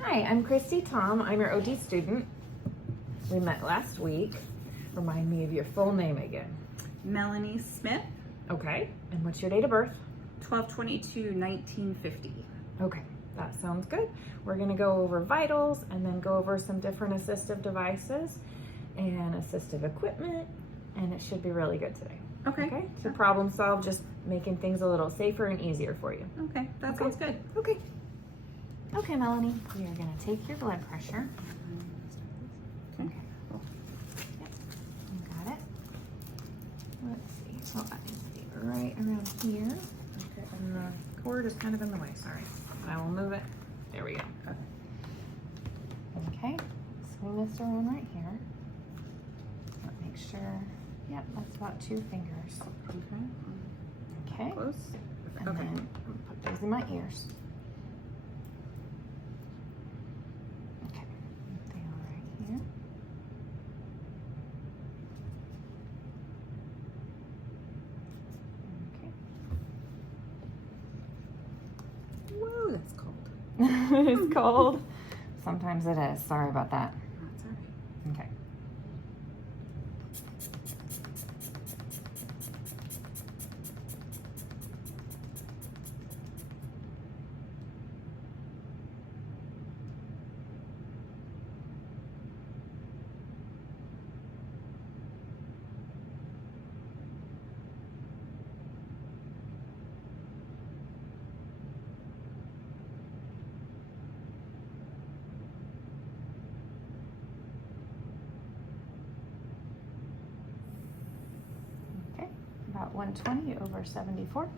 Hi, I'm Christy Tom. I'm your OT student. We met last week. Remind me of your full name again. Melanie Smith, Okay. And what's your date of birth? 12/22/1950. Okay, that sounds good. We're going to go over vitals and then go over some different assistive devices and assistive equipment, and it should be really good today. Okay. Okay? To Sure. problem solve, just making things a little safer and easier for you. Okay, that Okay. sounds good. Okay. Okay, Melanie. We are going to take your blood pressure. Okay. Yep. You got it. Let's see. Oh, that needs to be right around here. Okay. And the cord is kind of in the way. Sorry. I will move it. There we go. Okay. Swing this around right here. Make sure. Yep, that's about 2 fingers. Okay. Okay. Close. And Okay. then put those in my ears. Okay. They are right here. Okay. Whoa, that's cold. It's cold. Sometimes it is. Sorry about that. That's all right. Okay. Okay. About 120/74.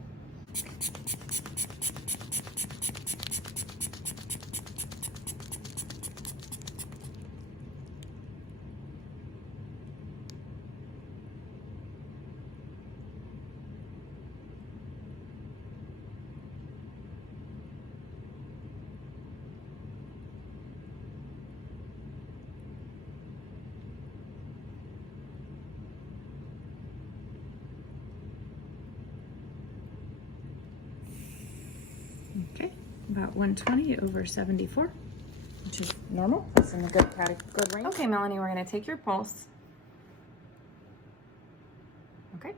Okay, about 120/74, which is normal. That's in the good range. Okay, Melanie, we're gonna take your pulse. Okay.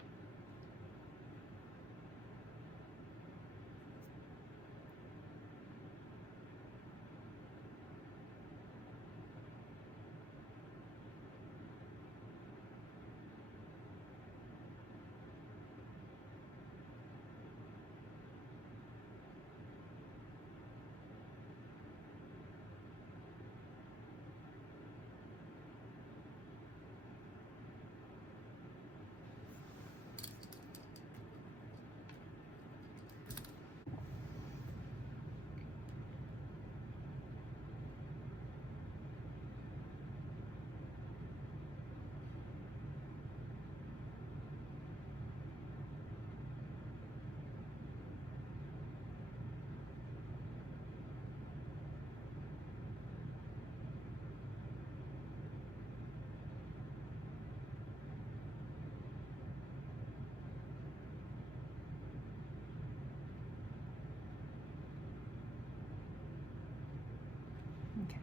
Okay.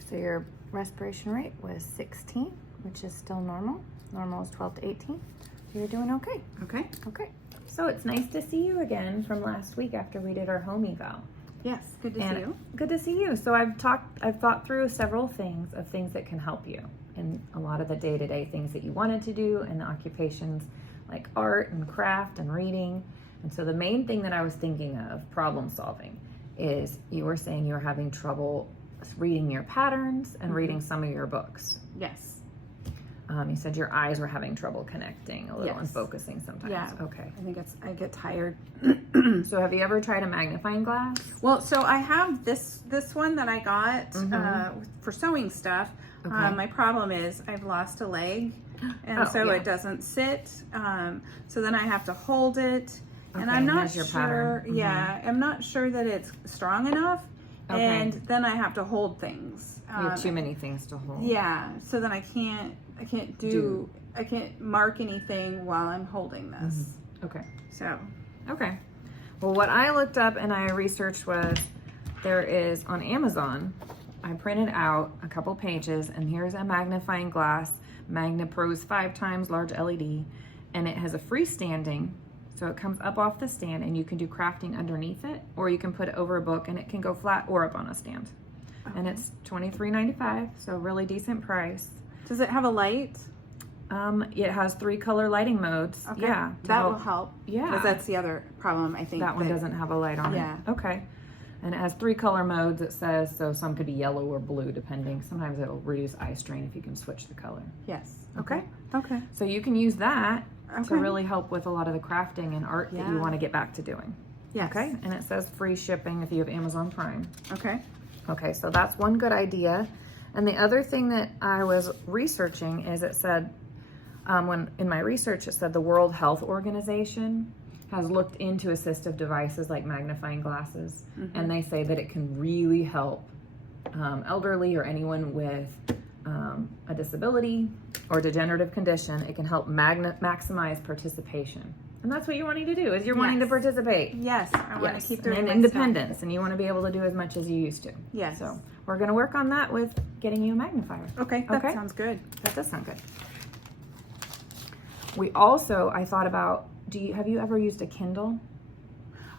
So your respiration rate was 16, which is still normal. Normal is 12 to 18. So you're doing okay. Okay. Okay. So it's nice to see you again from last week after we did our home eval. Yes, good to see you. Good to see you. So I've thought through several things that can help you in a lot of the day-to-day things that you wanted to do and the occupations like art and craft and reading. And so the main thing that I was thinking of, problem solving, is you were saying you were having trouble reading your patterns and reading some of your books. Yes. You said your eyes were having trouble connecting a little and Yes. focusing sometimes. Yeah. Okay. I think I get tired. So have you ever tried a magnifying glass? Well, so I have this one that I got for sewing stuff. Okay. My problem is I've lost a leg, and Oh, yeah. it doesn't sit. So then I have to hold it, and Okay, I'm and not here's your sure. pattern. Yeah, I'm not sure that it's strong enough. Okay. And then I have to hold things. You have too many things to hold. Yeah, so then I can't mark anything while I'm holding this. Okay. So, Okay. Well, what I looked up and I researched was there is on Amazon, I printed out a couple pages, and here's a magnifying glass, MagnaPros 5 times large LED, and it has a freestanding, so it comes up off the stand and you can do crafting underneath it, or you can put it over a book and it can go flat or up on a stand. And it's $23.95, so really decent price. does it have a light? It has 3 color lighting modes. Okay. Yeah. to That will help. Yeah. Because that's the other problem, I think. That one doesn't have a light on Yeah. it. Okay. And it has 3 color modes, it says, so some could be yellow or blue depending. Sometimes it'll reduce eye strain if you can switch the color. Yes. Okay. Okay. So you can use that to Okay. really help with a lot of the crafting and art that you Yeah. want to get back to doing. Yes. Okay. And it says free shipping if you have Amazon Prime. Okay. Okay, so that's one good idea. And the other thing that I was researching is it said, when in my research, it said the World Health Organization has looked into assistive devices like magnifying glasses, and they say that it can really help elderly or anyone with a disability or degenerative condition. It can help maximize participation. And that's what you're wanting to do, is you're wanting to Yes. participate. Yes. I want to keep doing and my independence, stuff. and you want to be able to do as much as you used to. Yes. So we're going to work on that with getting you a magnifier. Okay. That Okay. sounds good. That does sound good. We also, I thought about, have you ever used a Kindle?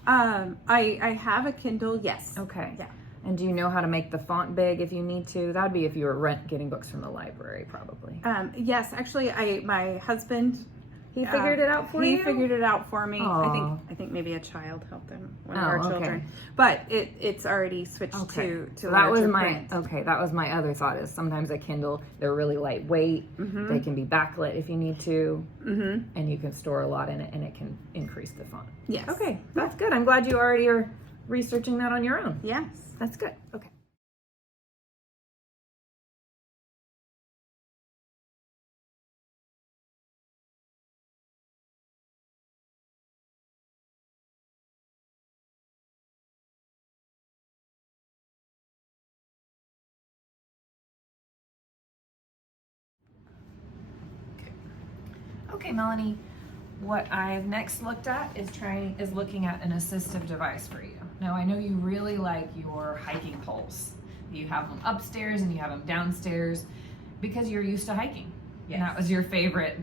I have a Kindle. Yes. Okay. Yeah. And do you know how to make the font big if you need to? That'd be if you were getting books from the library, probably. Yes. Actually, my husband. He figured it out for you? He figured it out for me. Aw. I think maybe a child helped him. One Oh, of our okay. children. But it's already switched Okay. to So that was larger my print. that was my other thought, is sometimes a Kindle, they're really lightweight. They can be backlit if you need to, and you can store a lot in it, and it can increase the font. Yes. Okay, that's good. I'm glad you already are researching that on your own. Yes. That's good. Okay. Okay, Melanie, what I've next looked at is looking at an assistive device for you. Now, I know you really like your hiking poles. You have them upstairs and you have them downstairs because you're used to hiking. And that was your favorite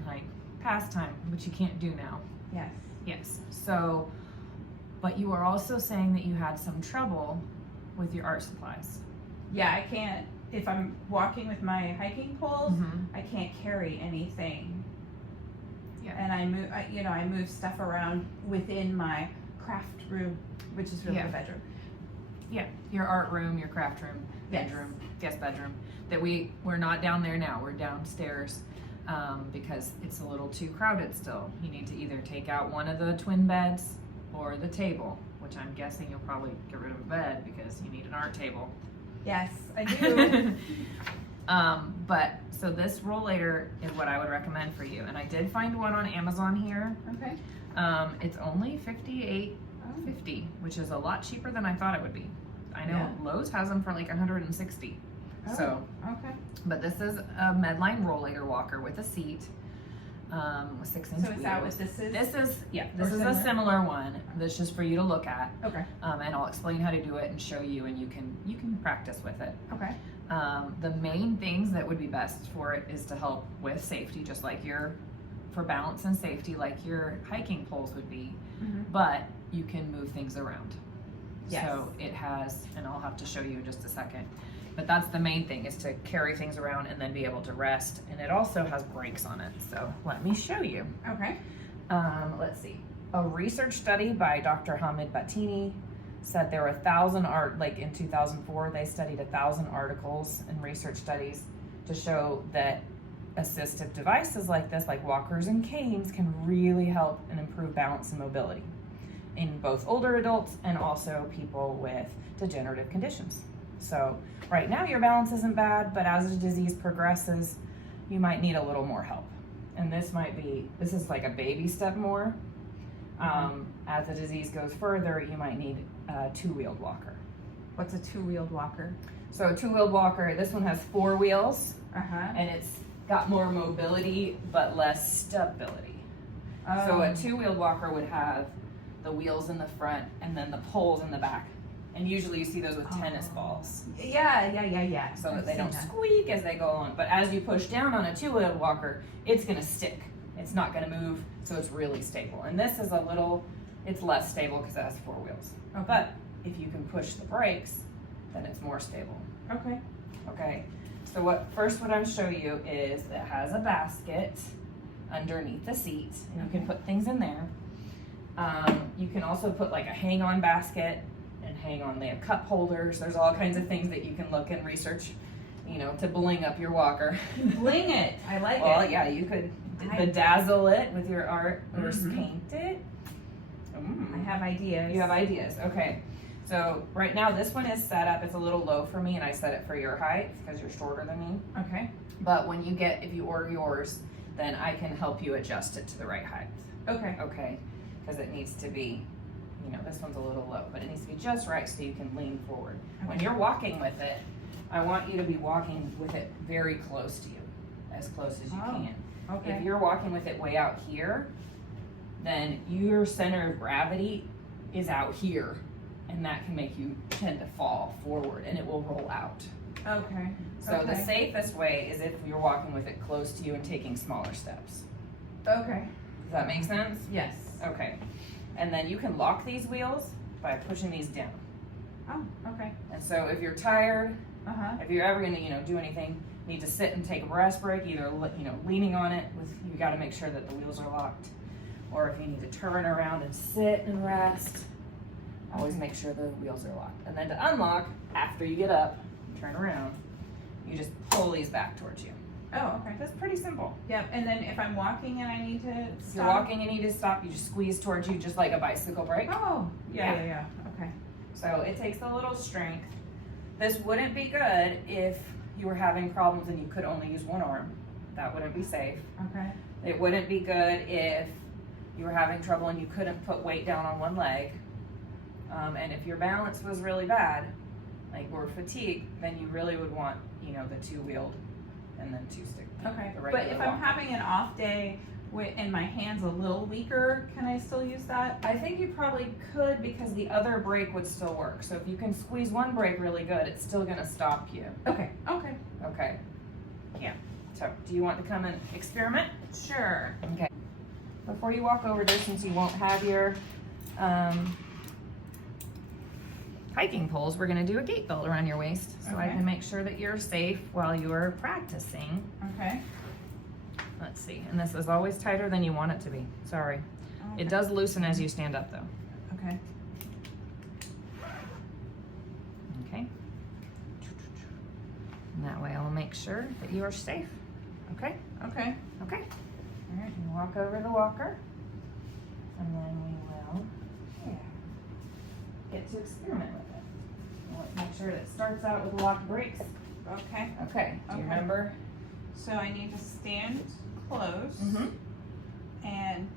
pastime, which you can't do now. Yes. Yes. So, but you are also saying that you had some trouble with your art supplies. Yeah, I can't. If I'm walking with my hiking poles, I can't carry anything. Yeah. And I move stuff around within my craft room, which is really Yeah. the bedroom. Yeah, your art room, your craft room, Yes. bedroom, guest bedroom. That we're not down there now. We're downstairs because it's a little too crowded still. You need to either take out one of the twin beds or the table, which I'm guessing you'll probably get rid of a bed because you need an art table. Yes, I do. But so this rollator is what I would recommend for you, and I did find one on Amazon here. Okay. It's only $58.50, which is a lot cheaper than I thought it would be. I know Yeah. Lowe's has them for like $160. So, Okay. but this is a Medline rollator walker with a seat, with 6-inch So is that wheels. what this is? This is Or a similar? similar one. That's just for you to look at, Okay. and I'll explain how to do it and show you, and you can practice with it. Okay. The main things that would be best for it is to help with safety, just like for balance and safety, like your hiking poles would be, but you can move things around. Yes. So it has, and I'll have to show you in just a second, but that's the main thing, is to carry things around and then be able to rest. And it also has brakes on it. So let me show you. Okay. Let's see. A research study by Dr. Hamid Batini said there were 1,000 in 2004, they studied 1,000 articles and research studies to show that assistive devices like this, like walkers and canes, can really help and improve balance and mobility in both older adults and also people with degenerative conditions. So right now your balance isn't bad, but as the disease progresses, you might need a little more help. And this is like a baby step more. As the disease goes further, you might need a 2-wheeled walker. What's a 2-wheeled walker? So a 2-wheeled walker, this one has 4 wheels, Uh-huh. and it's got more mobility but less stability. So a two-wheeled walker would have the wheels in the front and then the poles in the back. And usually you see those with tennis balls. Yeah. So that I've they seen don't that. squeak as they go along. But as you push down on a two-wheeled walker, it's gonna stick. It's not gonna move, so it's really stable. And this is it's less stable because it has four wheels. Okay. But if you can push the brakes, then it's more stable. Okay. Okay, so what I'm gonna show you is it has a basket underneath the seat, and you can put things in there. You can also put like a hang-on basket and hang on. They have cup holders. There's all kinds of things that you can look and research, to bling up your walker. Bling it. I like Well, it. yeah, you could I- bedazzle it with your art or Mhm. paint it. I have ideas. You have ideas, okay. So right now this one is set up, it's a little low for me and I set it for your height because you're shorter than me. Okay. But if you order yours, then I can help you adjust it to the right height, Okay. okay? Because it needs to be, this one's a little low, but it needs to be just right so you can lean forward. When Okay. you're walking with it, I want you to be walking with it very close to you, as close as you Oh, can. Okay. If you're walking with it way out here, then your center of gravity is out here, and that can make you tend to fall forward and it will roll out. Okay. So the Okay. safest way is if you're walking with it close to you and taking smaller steps. Okay. Does that make sense? Yes. Okay. And then you can lock these wheels by pushing these down. Oh, okay. And so if you're tired, Uh-huh. if you're ever gonna, do anything, need to sit and take a rest break, either, leaning on it you gotta make sure that the wheels are locked. Or if you need to turn around and sit and rest, always make sure the wheels are locked. And then to unlock, after you get up, turn around, you just pull these back towards you. Oh, okay. That's pretty simple. Yep. And then if I'm walking and I need to If stop. you're walking and you need to stop, you just squeeze towards you just like a bicycle brake. Oh, Yeah. yeah. Okay. So it takes a little strength. This wouldn't be good if you were having problems and you could only use one arm. That wouldn't be safe. Okay. It wouldn't be good if you were having trouble and you couldn't put weight down on one leg. And if your balance was really bad, like or fatigued, then you really would want, the two-wheeled and then two-stick. Okay. the But regular if I'm walker. having an off day and my hand's a little weaker, can I still use that? I think you probably could because the other brake would still work. So if you can squeeze one brake really good, it's still gonna stop you. Okay. Okay. Okay. Yeah. So do you want to come and experiment? Sure. Okay. Before you walk over this, since you won't have your hiking poles, we're gonna do a gait belt around your waist so I Okay. can make sure that you're safe while you are practicing. Okay. Let's see. And this is always tighter than you want it to be. Sorry. Okay. It does loosen as you stand up though. Okay. Okay. And that way I'll make sure that you are safe. Okay? Okay. Okay. All right, you walk over the walker. And then we will get to experiment with it. Make sure that it starts out with locked brakes. Okay. Okay. Do you Okay. remember? So I need to stand close and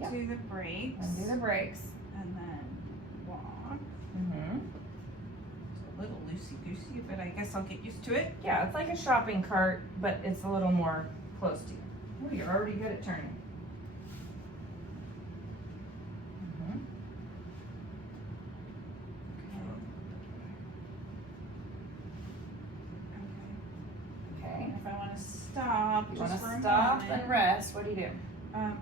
Yep. do the brakes Undo the brakes. and then walk. Mm-hmm. It's a little loosey goosey, but I guess I'll get used to it. Yeah, it's like a shopping cart, but it's a little more close to you. Oh, you're already good at turning. Mhm. Okay. Okay. And if I want to stop, You just want for to a stop moment, and rest. What do you do? I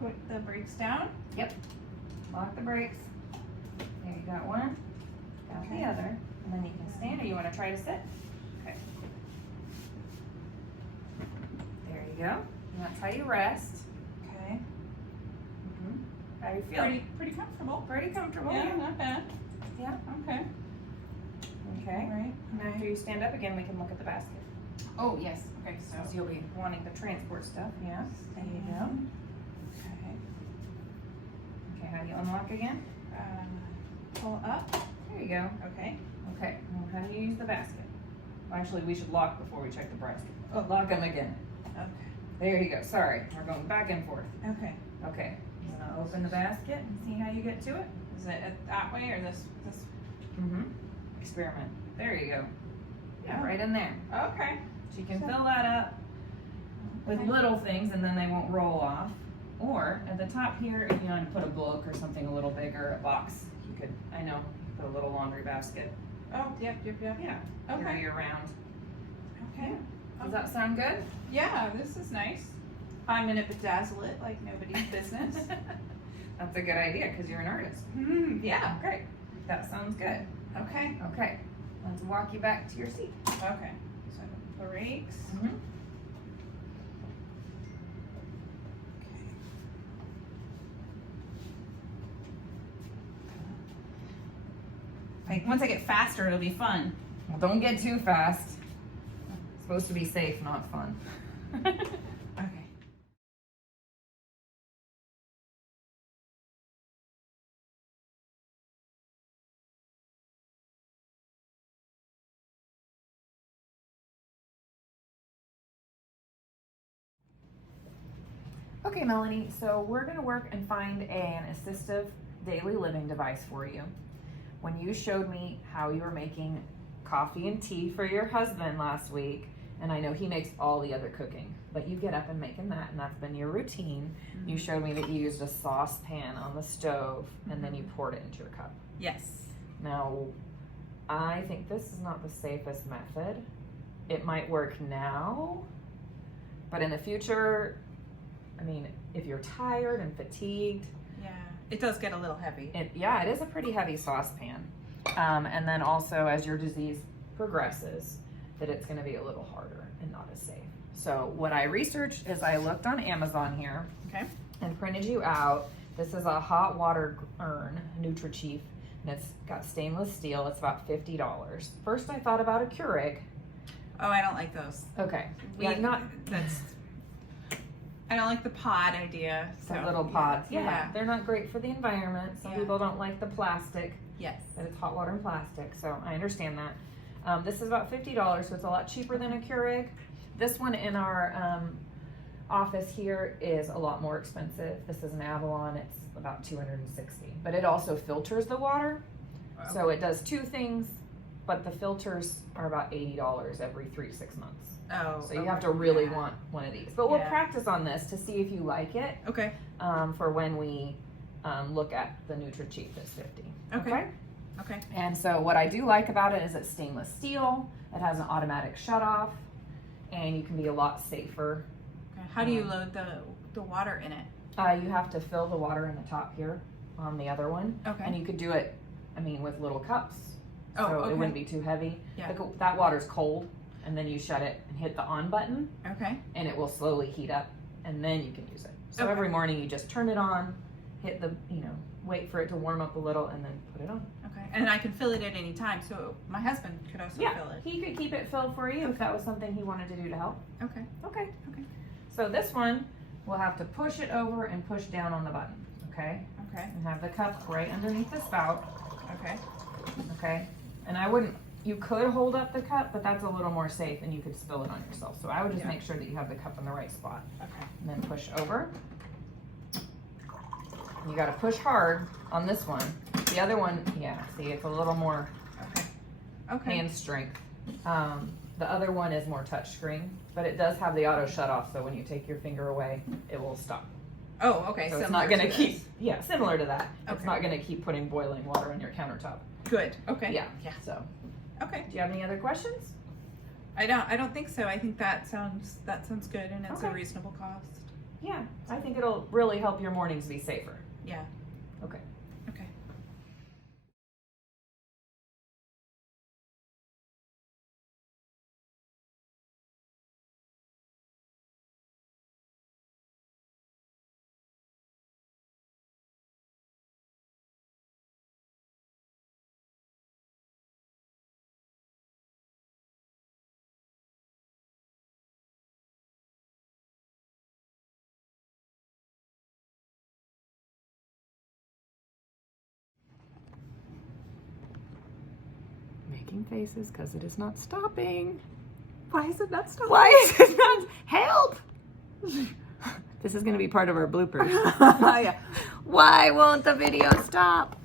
put the brakes down. Lock the brakes. There you got one. Got the Okay. other. And then you can stand or you want to try to sit? Okay. There you go. And that's how you rest. Okay. How do you feel? Pretty comfortable. Pretty comfortable. Yeah, not bad. Yeah. Okay. Okay. Right. And after you stand up again, we can look at the basket. Oh, yes. Okay, so. So you'll be wanting the transport stuff. Yeah. There you go. Okay. Okay. How do you unlock again? Pull up. There you go. Okay. Okay. Well, how do you use the basket? Well, actually, we should lock before we check the basket. Oh, lock them again. Okay. There you go. Sorry. We're going back and forth. Okay. Okay. You want to open the basket and see how you get to it? Is it that way or this? Mm-hmm. Experiment. There you go. Yeah, Oh. right in there. Okay. So you can fill that up with little things, and then they won't roll off. Or at the top here, if you want to put a book or something a little bigger, a box, you could, I know, put a little laundry basket. Oh, yep. Yeah. Okay. Carry around. Okay. Does that sound good? Yeah, this is nice. I'm gonna bedazzle it like nobody's business. That's a good idea because you're an artist. Yeah. Great. That sounds good. Okay. Okay. Let's walk you back to your seat. Okay. So breaks. Once I get faster, it'll be fun. Well, don't get too fast. It's supposed to be safe, not fun. Okay. Okay, Melanie, so we're gonna work and find an assistive daily living device for you. When you showed me how you were making coffee and tea for your husband last week, and I know he makes all the other cooking, but you get up and making that, and that's been your routine. You showed me that you used a saucepan on the stove, and then you poured it into your cup. Yes. Now, I think this is not the safest method. It might work now, but in the future, I mean, if you're tired and fatigued, Yeah. It does get a little heavy. it is a pretty heavy saucepan. And then also as your disease progresses, that it's gonna be a little harder and not as safe. So what I researched is I looked on Amazon here Okay. and printed you out. This is a hot water urn, NutriChief, and it's got stainless steel. It's about $50. First I thought about a Keurig. Oh, I don't like those. Okay. Yeah, not I don't like the pod idea. So the little pods. Yeah. Yeah. They're not great for the environment. Some Yeah. people don't like the plastic. Yes. That it's hot water and plastic, so I understand that. This is about $50, so it's a lot cheaper than a Keurig. This one in our office here is a lot more expensive. This is an Avalon. It's about $260, but it also filters the water. So it does two things, but the filters are about $80 every 3 to 6 months. Oh. So you have to really Yeah. want one of these. But we'll Yeah. practice on this to see if you like it Okay. for when we look at the NutriChief that's 50. Okay. Okay. And so what I do like about it is it's stainless steel. It has an automatic shut off, and you can be a lot safer. Okay. How do you load the water in it? You have to fill the water in the top here on the other one. Okay. And you could do it, I mean, with little cups. Oh, so okay. it wouldn't be too heavy. Yeah. That water's cold, and then you shut it and hit the on button, Okay. and it will slowly heat up, and then you can use it. So Okay. every morning you just turn it on, hit the, wait for it to warm up a little, and then put it on. Okay. And I can fill it at any time, so my husband could also fill it. He could keep it filled for you if that was something he wanted to do to help. Okay. Okay. Okay. So this one, we'll have to push it over and push down on the button, okay? Okay. And have the cup right underneath the spout, Okay. okay? And you could hold up the cup, but that's a little more safe and you could spill it on yourself. So I would just Yeah. make sure that you have the cup in the right spot. Okay. And then push over. You gotta push hard on this one. The other one, yeah, see, it's a little more Okay. Okay. hand strength. The other one is more touch screen, but it does have the auto shut off, so when you take your finger away, it will stop. Oh, okay. So it's similar not gonna to keep, this. yeah, similar to that. It's Okay. not gonna keep putting boiling water on your countertop. Good. Okay. Yeah. Yeah. So, Okay. do you have any other questions? I don't think so. I think that sounds good, and it's a Okay. reasonable cost. Yeah, I think it'll really help your mornings be safer. Yeah. Okay. Okay. Making faces because it is not stopping. Why is it not stopping? Why is it not? Help! This is going to be part of our bloopers. Yeah. Why won't the video stop?